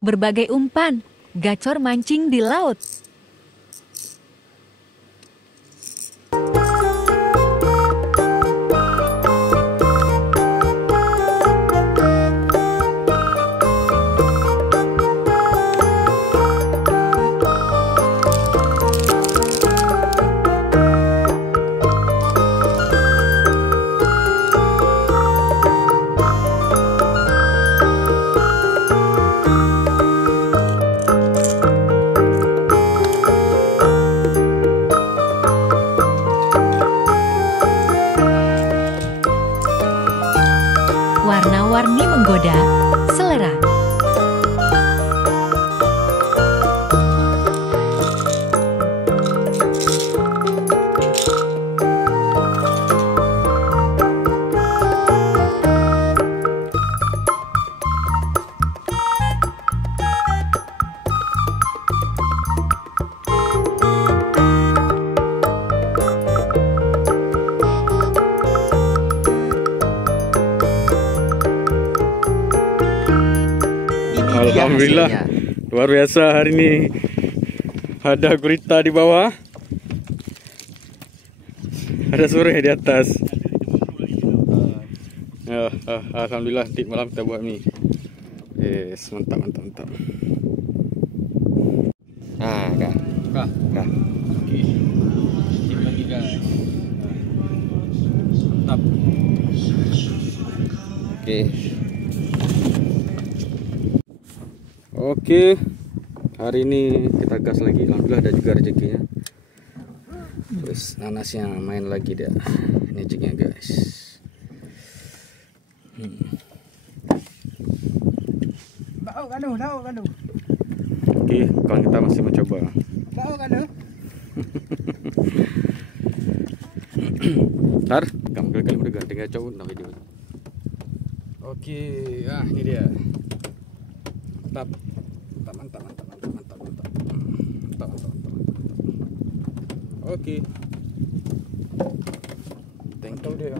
Berbagai umpan, gacor mancing di laut. Warna-warni menggoda selera. Alhamdulillah, luar biasa hari ini. Ada gurita di bawah, ada sore di atas. Alhamdulillah, di malam kita buat mie. Yes, mantap, mantap, mantap. Kah. Oke. Sip lagi guys. Mantap. Oke, hari ini kita gas lagi. Alhamdulillah ada juga rezekinya. Terus nanasnya main lagi dia. Ini jignya guys. Oke, kalau kita masih mencoba. Ntar, kamu kali udah ganti kacau nah video. Oke, ini dia. Mantap. Oke. Thank you dia.